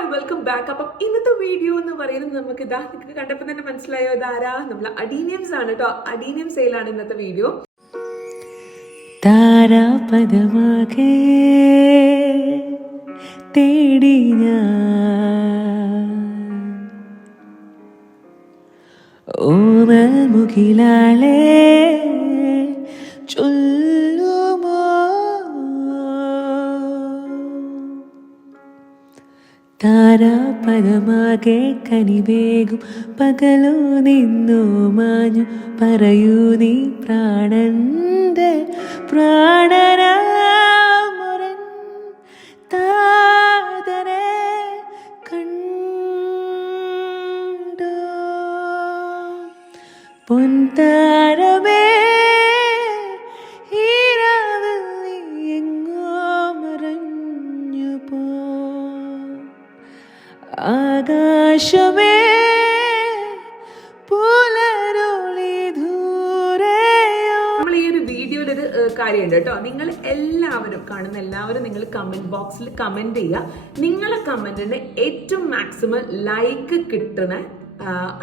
Hi welcome back. അപ്പം ഇന്നത്തെ video എന്ന് പറയുന്നത് നമുക്ക് ഇതാ നിങ്ങൾക്ക് കണ്ടപ്പോൾ തന്നെ മനസ്സിലായോ ഇതാരാ നമ്മൾ അഡീനിയംസ് ആണ് കേട്ടോ. അഡീനിയം സെയിലാണ് ഇന്നത്തെ വീഡിയോ. താരാപദമാകെ തേടി ഞാൻ ഓമൽ മുകിലാളെ ചൊല്ലുമോ താരാപദമാകെ കനിവേകും പകലോ നിന്നോ മാഞ്ഞു പറയൂ നീ പ്രാണന്റെ പ്രാണനാമരൻ താതനെ കണ്ടോ പൊൻതാരമേ ഈരാവിൽ നീ എങ്ങോ മറഞ്ഞു പോ ആകാശമേ പുലരുളി ദൂരെയോ. നമ്മൾ ഈ ഒരു വീഡിയോയിലൊരു കാര്യമുണ്ട് കേട്ടോ. നിങ്ങൾ എല്ലാവരും കാണുന്ന എല്ലാവരും നിങ്ങൾ കമന്റ് ബോക്സിൽ കമന്റ് ചെയ്യുക. നിങ്ങളെ കമന്റിന് ഏറ്റവും മാക്സിമം ലൈക്ക് കിട്ടുന്ന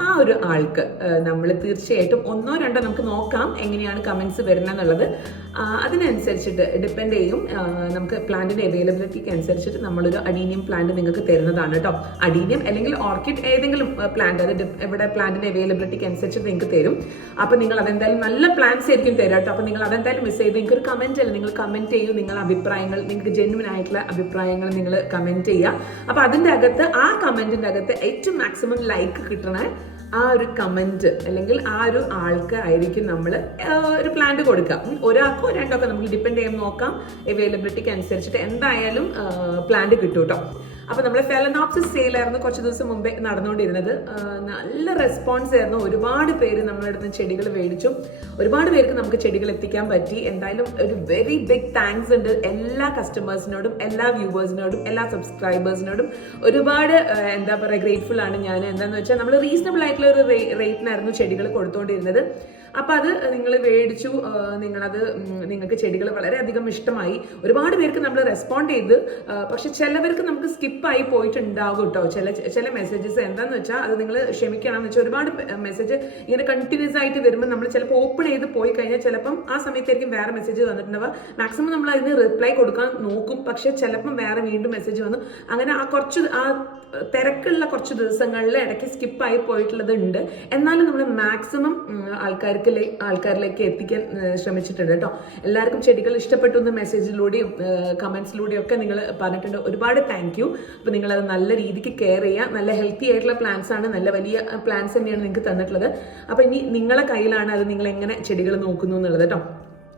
ആ ഒരു ആൾക്ക് നമ്മൾ തീർച്ചയായിട്ടും ഒന്നോ രണ്ടോ നമുക്ക് നോക്കാം എങ്ങനെയാണ് കമന്റ്സ് വരുന്നത് എന്നുള്ളത്. അതിനനുസരിച്ചിട്ട് ഡിപ്പെൻഡ് ചെയ്യും. നമുക്ക് പ്ലാന്റിന്റെ അവൈലബിലിറ്റിക്ക് അനുസരിച്ചിട്ട് നമ്മളൊരു അഡീനിയം പ്ലാന്റ് നിങ്ങൾക്ക് തരുന്നതാണ് കേട്ടോ. അഡീനിയം അല്ലെങ്കിൽ ഓർക്കിഡ് ഏതെങ്കിലും പ്ലാന്റ് അത് ഇവിടെ പ്ലാന്റിന്റെ അവൈലബിലിറ്റിക്ക് അനുസരിച്ചിട്ട് നിങ്ങൾക്ക് തരും. അപ്പൊ നിങ്ങൾ അതെന്തായാലും നല്ല പ്ലാന്റ്സ് ആയിരിക്കും തരാം കേട്ടോ. അപ്പൊ നിങ്ങൾ അതെന്തായാലും മിസ് ചെയ്ത് നിങ്ങൾക്ക് ഒരു കമന്റ് അല്ല, നിങ്ങൾ കമന്റ് ചെയ്യൂ. നിങ്ങളുടെ അഭിപ്രായങ്ങൾ, നിങ്ങൾക്ക് ജെന്യുവൻ ആയിട്ടുള്ള അഭിപ്രായങ്ങൾ നിങ്ങൾ കമന്റ് ചെയ്യുക. അപ്പൊ അതിന്റെ അകത്ത് ആ കമന്റിന്റെ അകത്ത് ഏറ്റവും മാക്സിമം ലൈക്ക് കിട്ടണ ആ ഒരു കമന്റ് അല്ലെങ്കിൽ ആ ഒരു ആൾക്ക് ആയിരിക്കും നമ്മൾ ഒരു പ്ലാന്റ് കൊടുക്കാം. ഒരാൾക്കോ രണ്ടോ ഒക്കെ നമുക്ക് ഡിപ്പെൻഡ് ചെയ്യാൻ നോക്കാം. അവൈലബിലിറ്റിക്ക് അനുസരിച്ചിട്ട് എന്തായാലും പ്ലാന്റ് കിട്ടും കേട്ടോ. അപ്പൊ നമ്മളെ ഫെലനോപ്സിസ് സെയിലായിരുന്നു കുറച്ച് ദിവസം മുമ്പേ നടന്നുകൊണ്ടിരുന്നത്. നല്ല റെസ്പോൺസ് ആയിരുന്നു. ഒരുപാട് പേര് നമ്മുടെ അടുത്ത് ചെടികൾ മേടിച്ചു. ഒരുപാട് പേർക്ക് നമുക്ക് ചെടികൾ എത്തിക്കാൻ പറ്റി. എന്തായാലും ഒരു വെരി ബിഗ് താങ്ക്സ് ഉണ്ട് എല്ലാ കസ്റ്റമേഴ്സിനോടും, എല്ലാ വ്യൂവേഴ്സിനോടും, എല്ലാ സബ്സ്ക്രൈബേഴ്സിനോടും. ഒരുപാട് എന്താ പറയുക ഗ്രേറ്റ്ഫുൾ ആണ് ഞാൻ. എന്താണെന്ന് വെച്ചാൽ നമ്മൾ റീസണബിൾ ആയിട്ടുള്ള ഒരു റേറ്റിനായിരുന്നു ചെടികൾ കൊടുത്തുകൊണ്ടിരുന്നത്. അപ്പൊ അത് നിങ്ങൾ മേടിച്ചു, നിങ്ങൾക്ക് ചെടികൾ വളരെയധികം ഇഷ്ടമായി. ഒരുപാട് പേർക്ക് നമ്മൾ റെസ്പോണ്ട് ചെയ്ത്, പക്ഷെ ചിലവർക്ക് നമുക്ക് സ്കിപ്പായി പോയിട്ടുണ്ടാകും കേട്ടോ. ചില മെസ്സേജസ് എന്താന്ന് വെച്ചാൽ അത് നിങ്ങൾ ക്ഷമിക്കണം എന്ന് വെച്ചാൽ ഒരുപാട് മെസ്സേജ് ഇങ്ങനെ കണ്ടിന്യൂസ് ആയിട്ട് വരുമ്പോൾ നമ്മൾ ചിലപ്പോൾ ഓപ്പൺ ചെയ്ത് പോയി കഴിഞ്ഞാൽ ചിലപ്പം ആ സമയത്തായിരിക്കും വേറെ മെസ്സേജ് വന്നിട്ടുണ്ടാവുക. മാക്സിമം നമ്മൾ അതിന് റിപ്ലൈ കൊടുക്കാൻ നോക്കും, പക്ഷെ ചിലപ്പം വേറെ വീണ്ടും മെസ്സേജ് വന്നു. അങ്ങനെ ആ തിരക്കുള്ള കുറച്ച് ദിവസങ്ങളിൽ ഇടയ്ക്ക് സ്കിപ്പായി പോയിട്ടുള്ളത് ഉണ്ട്. എന്നാലും നമ്മൾ മാക്സിമം ആൾക്കാരിലേക്ക് എത്തിക്കാൻ ശ്രമിച്ചിട്ടുണ്ട് കേട്ടോ. എല്ലാവർക്കും ചെടികൾ ഇഷ്ടപ്പെട്ടു എന്ന് മെസ്സേജിലൂടെയും കമന്റ്സിലൂടെയും ഒക്കെ നിങ്ങൾ പറഞ്ഞിട്ടുണ്ട്. ഒരുപാട് താങ്ക് യു. അപ്പൊ നിങ്ങൾ അത് നല്ല രീതിക്ക് കെയർ ചെയ്യുക. നല്ല ഹെൽത്തി ആയിട്ടുള്ള പ്ലാന്റ്സ് ആണ്, നല്ല വലിയ പ്ലാന്റ്സ് തന്നെയാണ് നിങ്ങൾക്ക് തന്നിട്ടുള്ളത്. അപ്പൊ ഇനി നിങ്ങളെ കയ്യിലാണ് അത് നിങ്ങൾ എങ്ങനെ ചെടികൾ നോക്കുന്നു എന്നുള്ളത് കേട്ടോ.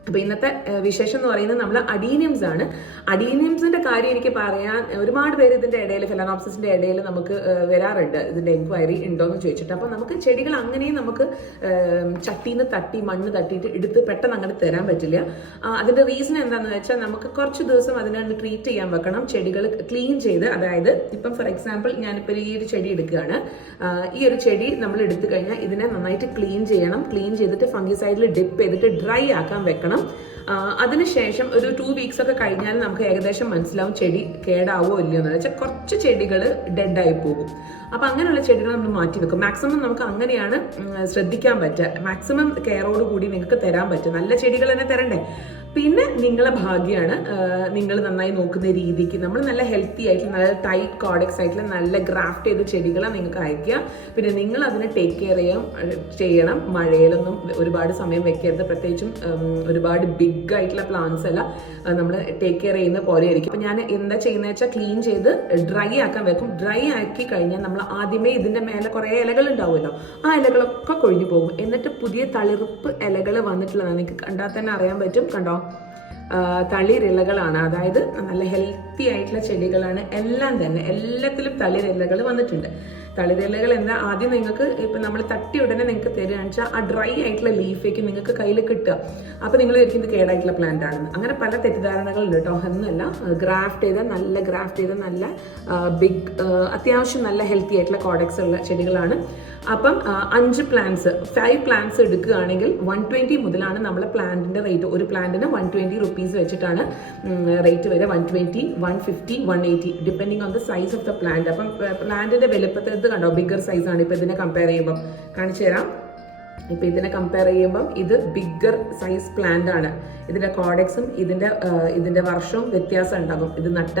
അപ്പൊ ഇന്നത്തെ വിശേഷം എന്ന് പറയുന്നത് നമ്മൾ അഡീനിയംസ് ആണ്. അഡീനിയംസിന്റെ കാര്യം എനിക്ക് പറയാൻ ഒരുപാട് പേര് ഇതിന്റെ ഇടയിൽ ഫെലനോപ്സിസിന്റെ ഇടയിൽ നമുക്ക് വരാറുണ്ട്, ഇതിന്റെ എൻക്വയറി ഉണ്ടോന്ന് ചോദിച്ചിട്ട്. അപ്പൊ നമുക്ക് ചെടികൾ അങ്ങനെയും നമുക്ക് ചട്ടിന്ന് തട്ടി മണ്ണ് തട്ടിയിട്ട് എടുത്ത് പെട്ടെന്ന് അങ്ങനെ തരാൻ പറ്റില്ല. അതിന്റെ റീസൺ എന്താണെന്ന് വെച്ചാൽ നമുക്ക് കുറച്ച് ദിവസം അതിനെ ട്രീറ്റ് ചെയ്യാൻ വെക്കണം. ചെടികൾ ക്ലീൻ ചെയ്ത്, അതായത് ഇപ്പം ഫോർ എക്സാമ്പിൾ ഞാനിപ്പോൾ ഈ ഒരു ചെടി എടുക്കുകയാണ്. ഈ ഒരു ചെടി നമ്മൾ എടുത്തു കഴിഞ്ഞാൽ ഇതിനെ നന്നായിട്ട് ക്ലീൻ ചെയ്യണം. ക്ലീൻ ചെയ്തിട്ട് ഫംഗിസൈഡിൽ ഡിപ്പ് ചെയ്തിട്ട് ഡ്രൈ ആക്കാൻ വെക്കണം. അതിനുശേഷം ഒരു 2 വീക്സ് ഒക്കെ കഴിഞ്ഞാൽ നമുക്ക് ഏകദേശം മനസ്സിലാവും ചെടി കേടാവോ ഇല്ലയോ എന്ന് വെച്ചാൽ കുറച്ച് ചെടികൾ ഡെഡായി പോകും. അപ്പൊ അങ്ങനെയുള്ള ചെടികൾ നമ്മൾ മാറ്റി വെക്കും. മാക്സിമം നമുക്ക് അങ്ങനെയാണ് ശ്രദ്ധിക്കാൻ പറ്റുക. മാക്സിമം കെയറോട് കൂടി നിങ്ങൾക്ക് തരാൻ പറ്റും. നല്ല ചെടികൾ തന്നെ തരണ്ടേ. പിന്നെ നിങ്ങളെ ഭാഗ്യമാണ്, നിങ്ങൾ നന്നായി നോക്കുന്ന രീതിക്ക് നമ്മൾ നല്ല ഹെൽത്തി ആയിട്ടുള്ള നല്ല ടൈറ്റ് കോഡെക്സ് ആയിട്ടുള്ള നല്ല ഗ്രാഫ്റ്റ് ചെയ്ത ചെടികളെ നിങ്ങൾക്ക് അയക്കുക. പിന്നെ നിങ്ങൾ അതിനെ ടേക്ക് കെയർ ചെയ്യണം. മഴയിലൊന്നും ഒരുപാട് സമയം വെക്കരുത്. പ്രത്യേകിച്ചും ഒരുപാട് ബിഗ് ആയിട്ടുള്ള പ്ലാന്റ്സ് അല്ല നമ്മൾ ടേക്ക് കെയർ ചെയ്യുന്ന പോലെ ആയിരിക്കും. അപ്പൊ ഞാൻ എന്താ ചെയ്യുന്നത് വെച്ചാൽ ക്ലീൻ ചെയ്ത് ഡ്രൈ ആക്കാൻ വെക്കും. ഡ്രൈ ആക്കി കഴിഞ്ഞാൽ നമ്മൾ ആദ്യമേ ഇതിന്റെ മേലെ കുറെ ഇലകൾ ഉണ്ടാവുമല്ലോ, ആ ഇലകളൊക്കെ കൊഴിഞ്ഞു പോകും. എന്നിട്ട് പുതിയ തളിർപ്പ് ഇലകൾ വന്നിട്ടുള്ളതാണ്. നിങ്ങൾക്ക് കണ്ടാൽ തന്നെ അറിയാൻ പറ്റും. കണ്ടോ, തളിരിലകളാണ്. അതായത് നല്ല ഹെൽത്തി ആയിട്ടുള്ള ചെടികളാണ് എല്ലാം തന്നെ. എല്ലാത്തിലും തളിരിലകൾ വന്നിട്ടുണ്ട്. തളിരിലകൾ എന്താ ആദ്യം നിങ്ങൾക്ക് ഇപ്പം നമ്മൾ തട്ടി ഉടനെ നിങ്ങൾക്ക് തരികയാണെന്ന് വെച്ചാൽ ആ ഡ്രൈ ആയിട്ടുള്ള ലീഫേക്ക് നിങ്ങൾക്ക് കയ്യിൽ കിട്ടുക. അപ്പോൾ നിങ്ങൾ വിചാരിക്കും ഇത് കേടായിട്ടുള്ള പ്ലാന്റ് ആണെന്ന്. അങ്ങനെ പല തെറ്റിദ്ധാരണകളുണ്ട് കേട്ടോ. എന്നല്ല, ഗ്രാഫ്റ്റ് ചെയ്ത നല്ല ബിഗ് അത്യാവശ്യം നല്ല ഹെൽത്തി ആയിട്ടുള്ള കോഡക്സ് ഉള്ള ചെടികളാണ്. അപ്പം 5 പ്ലാന്റ്സ് എടുക്കുകയാണെങ്കിൽ 120 മുതലാണ് നമ്മളെ പ്ലാന്റിന്റെ റേറ്റ്. ഒരു പ്ലാന്റിന് 120 റുപ്പീസ് വെച്ചിട്ടാണ് റേറ്റ് വരെ. 120, 150, 180 depending on the size of the plant. അപ്പം പ്ലാന്റിന്റെ വലുപ്പത്തിൽ ഇത് കണ്ടോ, ബിഗ്ഗർ സൈസ് ആണ്. ഇപ്പൊ ഇതിനെ കമ്പയർ ചെയ്യുമ്പോൾ കാണിച്ചു തരാം. ഇപ്പൊ ഇതിനെ കമ്പയർ ചെയ്യുമ്പം ഇത് ബിഗ്ഗർ സൈസ് പ്ലാന്റ് ആണ്. ഇതിന്റെ കോഡെക്സും ഇതിന്റെ വർഷവും വ്യത്യാസം ഉണ്ടാകും, ഇത് നട്ട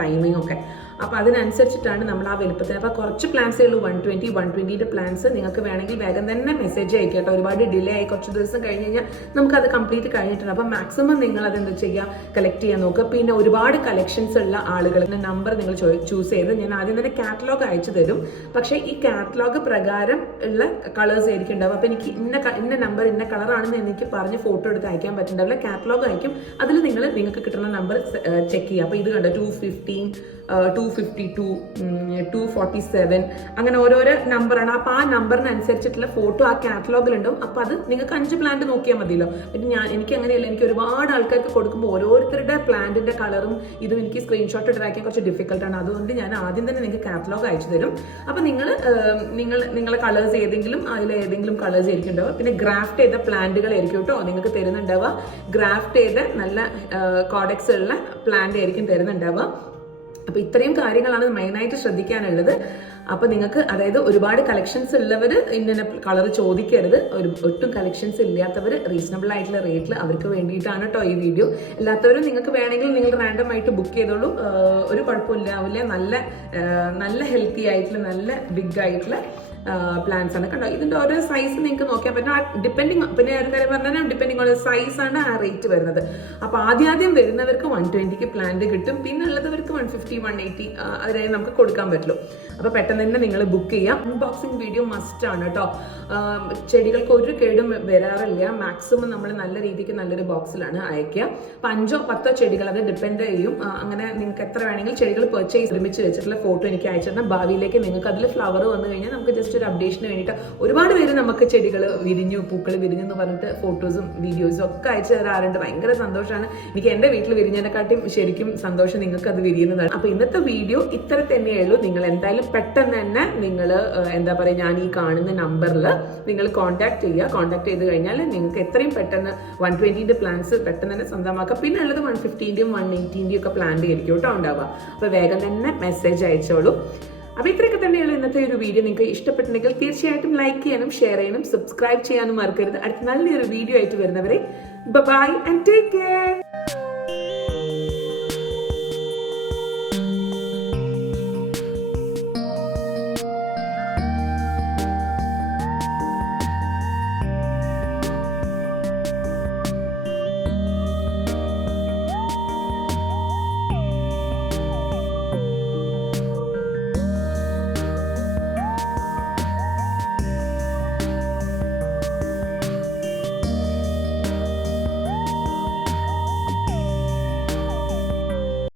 ടൈമിംഗ് ഒക്കെ. അപ്പൊ അതിനനുസരിച്ചിട്ടാണ് നമ്മൾ ആ വലുപ്പത്തിന്. അപ്പൊ കുറച്ച് പ്ലാന്റ്സേ ഉള്ളൂ, 120 പ്ലാന്റ്സ്. നിങ്ങൾക്ക് വേണമെങ്കിൽ വേഗം തന്നെ മെസ്സേജ് അയക്കുക കേട്ടോ. ഒരുപാട് ഡിലേ ആയി, കുറച്ച് ദിവസം കഴിഞ്ഞ് കഴിഞ്ഞാൽ നമുക്ക് അത് കംപ്ലീറ്റ് കഴിഞ്ഞിട്ടുണ്ട്. അപ്പൊ മാക്സിമം നിങ്ങൾ അത് എന്താ ചെയ്യുക, കളക്ട് ചെയ്യാൻ നോക്കുക. പിന്നെ ഒരുപാട് കളക്ഷൻസ് ഉള്ള ആളുകളുടെ നമ്പർ നിങ്ങൾ ചൂസ് ചെയ്ത് ഞാൻ ആദ്യം തന്നെ കാറ്റലോഗ് അയച്ചു തരും. പക്ഷേ ഈ കാറ്റലോഗ് പ്രകാരം ഉള്ള കളേഴ്സ് ആയിരിക്കും ഉണ്ടാവും. അപ്പൊ എനിക്ക് ഇന്ന നമ്പർ ഇന്ന കളറാണെന്ന് എനിക്ക് പറഞ്ഞ് ഫോട്ടോ എടുത്ത് അയക്കാൻ പറ്റുന്നുണ്ടാവില്ല. കാറ്റലോഗ് അയക്കും, അതിൽ നിങ്ങൾക്ക് കിട്ടുന്ന നമ്പർ ചെക്ക് ചെയ്യുക. അപ്പൊ ഇത് കണ്ടോ, 215, 252, 247 അങ്ങനെ ഓരോരോ നമ്പറാണ്. അപ്പൊ ആ നമ്പറിനനുസരിച്ചിട്ടുള്ള ഫോട്ടോ ആ കാറ്റലോഗിലുണ്ടാവും. അപ്പൊ അത് നിങ്ങൾക്ക് 5 പ്ലാന്റ് നോക്കിയാൽ മതിയല്ലോ. പിന്നെ എനിക്ക് അങ്ങനെയല്ല, എനിക്ക് ഒരുപാട് ആൾക്കാർക്ക് കൊടുക്കുമ്പോൾ ഓരോരുത്തരുടെ പ്ലാന്റിന്റെ കളറും ഇതും എനിക്ക് സ്ക്രീൻഷോട്ട് എടുത്താക്കാൻ കുറച്ച് ഡിഫിക്കൽട്ടാണ്. അതുകൊണ്ട് ഞാൻ ആദ്യം തന്നെ നിങ്ങൾക്ക് കാറ്റലോഗ് അയച്ചു തരും. അപ്പൊ നിങ്ങളെ കളേഴ്സ് ഏതെങ്കിലും അതിലേതെങ്കിലും കളേഴ്സ് ആയിരിക്കും ഉണ്ടാവുക. പിന്നെ ഗ്രാഫ്റ്റ് ചെയ്ത പ്ലാന്റുകൾ ആയിരിക്കും കേട്ടോ നിങ്ങൾക്ക് തരുന്നുണ്ടാവുക. ഗ്രാഫ്റ്റ് ചെയ്ത നല്ല കോഡെക്സ് ഉള്ള പ്ലാന്റ് ആയിരിക്കും തരുന്നുണ്ടാവുക. അപ്പൊ ഇത്രയും കാര്യങ്ങളാണ് മെയിനായിട്ട് ശ്രദ്ധിക്കാനുള്ളത്. അപ്പൊ നിങ്ങൾക്ക് അതായത് ഒരുപാട് കളക്ഷൻസ് ഉള്ളവർ ഇന്ന കളർ ചോദിക്കരുത്. ഒട്ടും കളക്ഷൻസ് ഇല്ലാത്തവർ റീസണബിൾ ആയിട്ടുള്ള റേറ്റിൽ അവർക്ക് വേണ്ടിയിട്ടാണ് കേട്ടോ ഈ വീഡിയോ. അല്ലാത്തവരും നിങ്ങൾക്ക് വേണമെങ്കിൽ നിങ്ങൾ റാൻഡം ആയിട്ട് ബുക്ക് ചെയ്തോളൂ, ഒരു കുഴപ്പമില്ലാവില്ല. നല്ല ഹെൽത്തി ആയിട്ടുള്ള നല്ല ബിഗ് ആയിട്ടുള്ള പ്ലാന്റ്സ് ആണ് കണ്ടോ. ഇതിന്റെ ഓരോ സൈസ് നിങ്ങൾക്ക് നോക്കാൻ പറ്റും. ഡിപ്പെൻഡിങ്, പിന്നെ ഒരു കാര്യം പറഞ്ഞാൽ ഡിപ്പെൻഡിങ് ഓൺ സൈസ് ആണ് ആ റേറ്റ് വരുന്നത്. അപ്പൊ ആദ്യം വരുന്നവർക്ക് 120 പ്ലാന്റ് കിട്ടും, പിന്നെ ഉള്ളവർക്ക് 150, 180 അതിനായി നമുക്ക് കൊടുക്കാൻ പറ്റുള്ളൂ. അപ്പൊ പെട്ടെന്ന് തന്നെ നിങ്ങൾ ബുക്ക് ചെയ്യാം. അൺബോക്സിംഗ് വീഡിയോ മസ്റ്റ് ആണ് കേട്ടോ. ചെടികൾക്ക് ഒരു കേടും വരാറില്ല. മാക്സിമം നമ്മൾ നല്ല രീതിക്ക് നല്ലൊരു ബോക്സിലാണ് അയക്കുക. 5 or 10 ചെടികൾ അത് ഡിപ്പെൻഡ് ചെയ്യും. അങ്ങനെ നിങ്ങൾക്ക് എത്ര വേണമെങ്കിൽ ചെടികൾ പർച്ചേസ് ഒരുമിച്ച് വെച്ചിട്ടുള്ള ഫോട്ടോ എനിക്ക് അയച്ചിരുന്ന ഭാവിയിലേക്ക് നിങ്ങൾക്ക് അതിൽ ഫ്ലവർ വന്നു കഴിഞ്ഞാൽ നമുക്ക് ജസ്റ്റ് ഒരു അപ്ഡേഷന് വേണ്ടിയിട്ട് ഒരുപാട് പേര് നമുക്ക് ചെടികൾ വിരിഞ്ഞു, പൂക്കൾ വിരിഞ്ഞു എന്ന് പറഞ്ഞിട്ട് ഫോട്ടോസും വീഡിയോസും ഒക്കെ അയച്ചു തരാറുണ്ട്. ഭയങ്കര സന്തോഷമാണ്. എനിക്ക് എൻ്റെ വീട്ടിൽ വിരിഞ്ഞതിനെക്കാട്ടിയും ശരിക്കും സന്തോഷം നിങ്ങൾക്ക് അത് വിരിയുന്നതാണ്. അപ്പൊ ഇന്നത്തെ വീഡിയോ ഇത്ര തന്നെയുള്ളൂ. നിങ്ങൾ എന്തായാലും പെട്ടെന്ന് തന്നെ നിങ്ങൾ എന്താ പറയുക, ഞാൻ ഈ കാണുന്ന നമ്പറിൽ നിങ്ങൾ കോൺടാക്ട് ചെയ്യുക. കോൺടാക്ട് ചെയ്ത് കഴിഞ്ഞാൽ നിങ്ങൾക്ക് എത്രയും പെട്ടെന്ന് 120 പ്ലാന്റ്സ് പെട്ടെന്ന് തന്നെ സ്വന്തമാക്കുക. പിന്നെ ഉള്ളത് 150, 180 ഒക്കെ പ്ലാന്റ് ആയിരിക്കും കേട്ടോ ഉണ്ടാവുക. അപ്പൊ വേഗം തന്നെ മെസ്സേജ് അയച്ചോളൂ. അപ്പൊ ഇത്രയൊക്കെ തന്നെയുള്ള ഇന്നത്തെ ഒരു വീഡിയോ. നിങ്ങൾക്ക് ഇഷ്ടപ്പെട്ടിട്ടുണ്ടെങ്കിൽ തീർച്ചയായിട്ടും ലൈക്ക് ചെയ്യാനും ഷെയർ ചെയ്യാനും സബ്സ്ക്രൈബ് ചെയ്യാനും മറക്കരുത്. അടുത്ത നല്ലൊരു വീഡിയോ ആയിട്ട് വരുന്നവരെ ബൈ ആൻഡ് ടേക്ക് കെയർ.